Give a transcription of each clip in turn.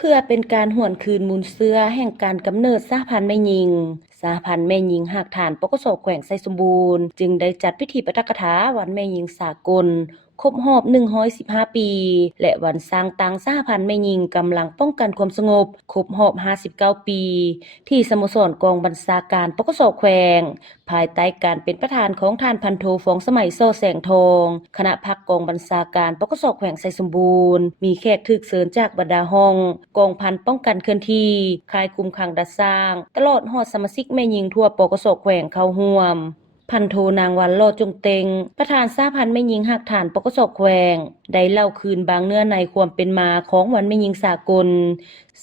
พื่อเป็นการหวนคืนมูลเสื้อแห่งการกำเนิดสหพันธ์แม่หญิงสหพันธ์แม่หญิงหากฐานปกสแขวงไซสมบูรณ์จึงได้จัดพิธีปาฐกถาวันแม่หญิงสากลครบรอบ115ปีและวันสร้างตั้งสหพันธ์แม่หญิงกำลังป้องกันความสงบครบรอบ59ปีที่สโมสรกองบัญชาการปกสแขวงภายใต้การเป็นประธานของท่านพันโทฟองสมัยโซแสงทองคณะพักกองบัญชาการปกสแขวงไซสมบูรณ์มีแขกถึกเชิญจากบรรดาห้องกองพันป้องกันเคลื่อนที่ค่ายคุมขังดัดสร้างตลอดฮอดสมาชิกแม่หญิงทั่วปกสแขวงเข้าร่วมพันโทนางวันโลจงเต็งประธานสหพันธ์แม่หญิงหักฐานปกสแขวงได้เล่าคืนบางเนื้อในความเป็นมาของวันแม่หญิงสากล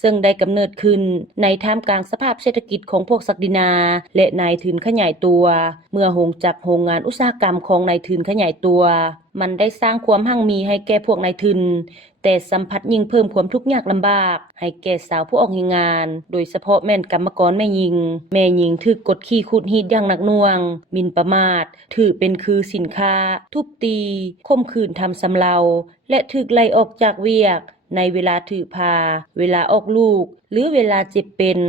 ซึ่งได้กำเนิดขึ้นในท่ามกลางสภาพเศรษฐกิจของพวกศักดินาและนายทุนขยายตัวเมื่อโรงงานอุตสาหกรรมของนายทุนขยายตัวมันได้สร้างความหั่งมีให้แก่พวกนายทุนแต่สัมผัสยิ่งเพิ่มความทุกข์ยากลำบากให้แก่สาวผู้ออกงานโดยเฉพาะแม่นกรรมกรแม่หญิงถูกกดขี่ขูดหีดอย่างหนักหน่วงหมิ่นประมาทถือเป็นคือสินค้าทุบตีข่มขืนทำสำเราและถูกไล่ออกจากเวียกในเวลาถือพาเวลาออกลูกหรือเวลาเจ็บเป็น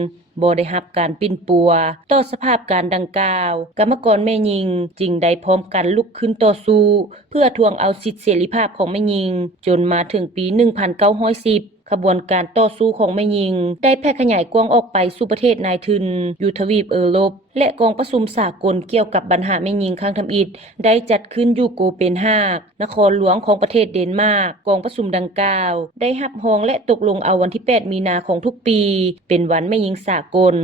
บ่ได้รับการปิ้นปัวต่อสภาพการดังกล่าวกรรมกรแม่หญิงจึงได้พร้อมกันลุกขึ้นต่อสู้เพื่อทวงเอาสิทธิเสรีภาพของแม่หญิงจนมาถึงปี1910ขบวนการต่อสู้ของแม่หญิงได้แพร่ขยายกว้างออกไปสู่ประเทศนายทุนอยู่ทวีปยุโรปและกองประชุมสากลเกี่ยวกับปัญหาแม่หญิงครั้งทำอิฐได้จัดขึ้นอยู่โกเปนฮากนครหลวงของประเทศเดนมาร์กกองประชุมดังกล่าวได้รับรองและตกลงเอาวันที่8มีนาของทุกปีเป็นวันแม่หญิงสากล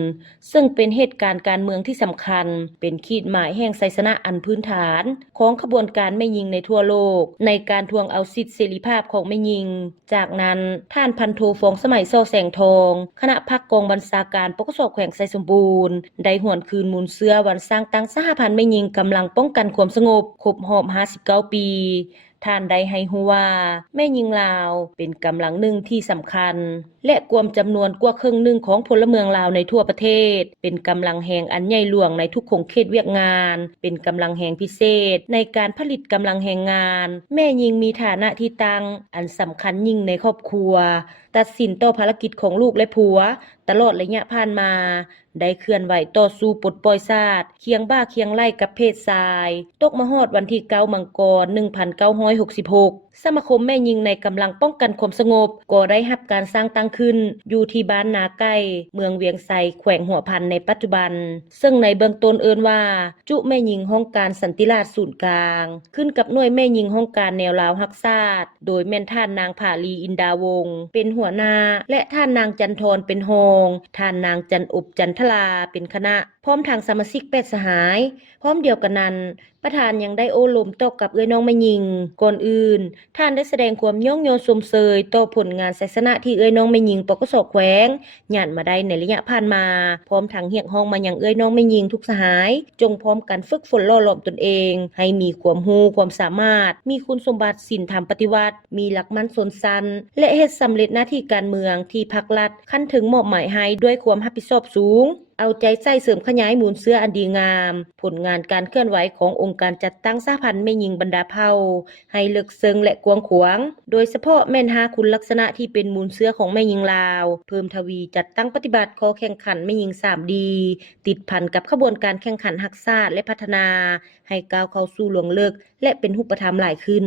ซึ่งเป็นเหตุการณ์การเมืองที่สำคัญเป็นขีดหมายแห่งชัยชนะอันพื้นฐานของขบวนการแม่หญิงในทั่วโลกในการทวงเอาสิทธิเสรีภาพของแม่หญิงจากนั้นท่านพันโทฟองสมัยโซแสงทองคณะพักกองบัญชาการปกสแขวงไซสมบูรณ์ได้หวนคืนมูลเสื้อวันสร้างตั้งสหพันธ์แม่หญิงกำลังป้องกันความสงบครบรอบ59ปีท่านได้ให้ฮู้ว่าแม่หญิงลาวเป็นกำลังหนึ่งที่สำคัญและกวมจำนวนกว่าครึ่งหนึ่งของพลเมืองลาวในทั่วประเทศเป็นกำลังแห่งอันใหญ่หลวงในทุกขงเขตเวียกงานเป็นกำลังแห่งพิเศษในการผลิตกำลังแห่งงานแม่หญิงมีฐานะที่ตั้งอันสำคัญยิ่งในครอบครัวตัดสินต่อภารกิจของลูกและผัวตลอดระยะผ่านมาได้เคลื่อนไหวต่อสู้ปลดปล่อยชาติเคียงบ่าเคียงไหล่กับเพศชายตกมาฮอดวันที่9มังกร1966สมาคมแม่หญิงในกำลังป้องกันความสงบก็ได้รับการสร้างตั้งขึ้นอยู่ที่บ้านนาไก่เมืองเวียงไสแขวงหัวพันในปัจจุบันซึ่งในเบื้องต้นเอิ้นว่าจุแม่หญิงห้องการสันติราษฎร์ศูนย์กลางขึ้นกับหน่วยแม่หญิงห้องการแนวลาวรักษาโดยแม่นท่านนางผาลีอินดาวงศ์เป็นหัวหน้าและท่านนางจันทรเป็นรองท่านนางจันอบจันทราเป็นคณะพร้อมทางสมาชิก8สหายพร้อมเดียวกันนั้นประธานยังได้โอ้ลมตกกับเอ้ยน้องแม่หญิงก่อนอื่นท่านได้แสดงความย่องโยชมเชยต่อผลงานศาสนาที่เอ้ยน้องแม่หญิงปกสแขวงญาติมาได้ในระยะผ่านมาพร้อมทางเรียกร้องมายังเอ้ยน้องแม่หญิงทุกสหายจงพร้อมกันฝึกฝนหล่อหลอมตนเองให้มีความรู้ความสามารถมีคุณสมบัติศีลธรรมปฏิวัติมีหลักมั่นสนสันและเฮ็ดสำเร็จหน้าที่การเมืองที่ภาครัฐคันถึงมอบหมายให้ด้วยความรับผิดชอบสูงเอาใจใส่เสริมขยายมูลเสื้ออันดีงามผลงานการเคลื่อนไหวขององค์การจัดตั้งสหพันธ์แม่หญิงบรรดาเผ่าให้ลึกซึ้งและกว้างขวางโดยเฉพาะแม่นหาคุณลักษณะที่เป็นมูลเสื้อของแม่หญิงลาวเพิ่มทวีจัดตั้งปฏิบัติข้อแข่งขันแม่หญิง 3D ติดพันกับขบวนการแข่งขันรักษาและพัฒนาให้ก้าวเข้าสู่หลวงเลิกและเป็นรูปธรรมหลายขึ้น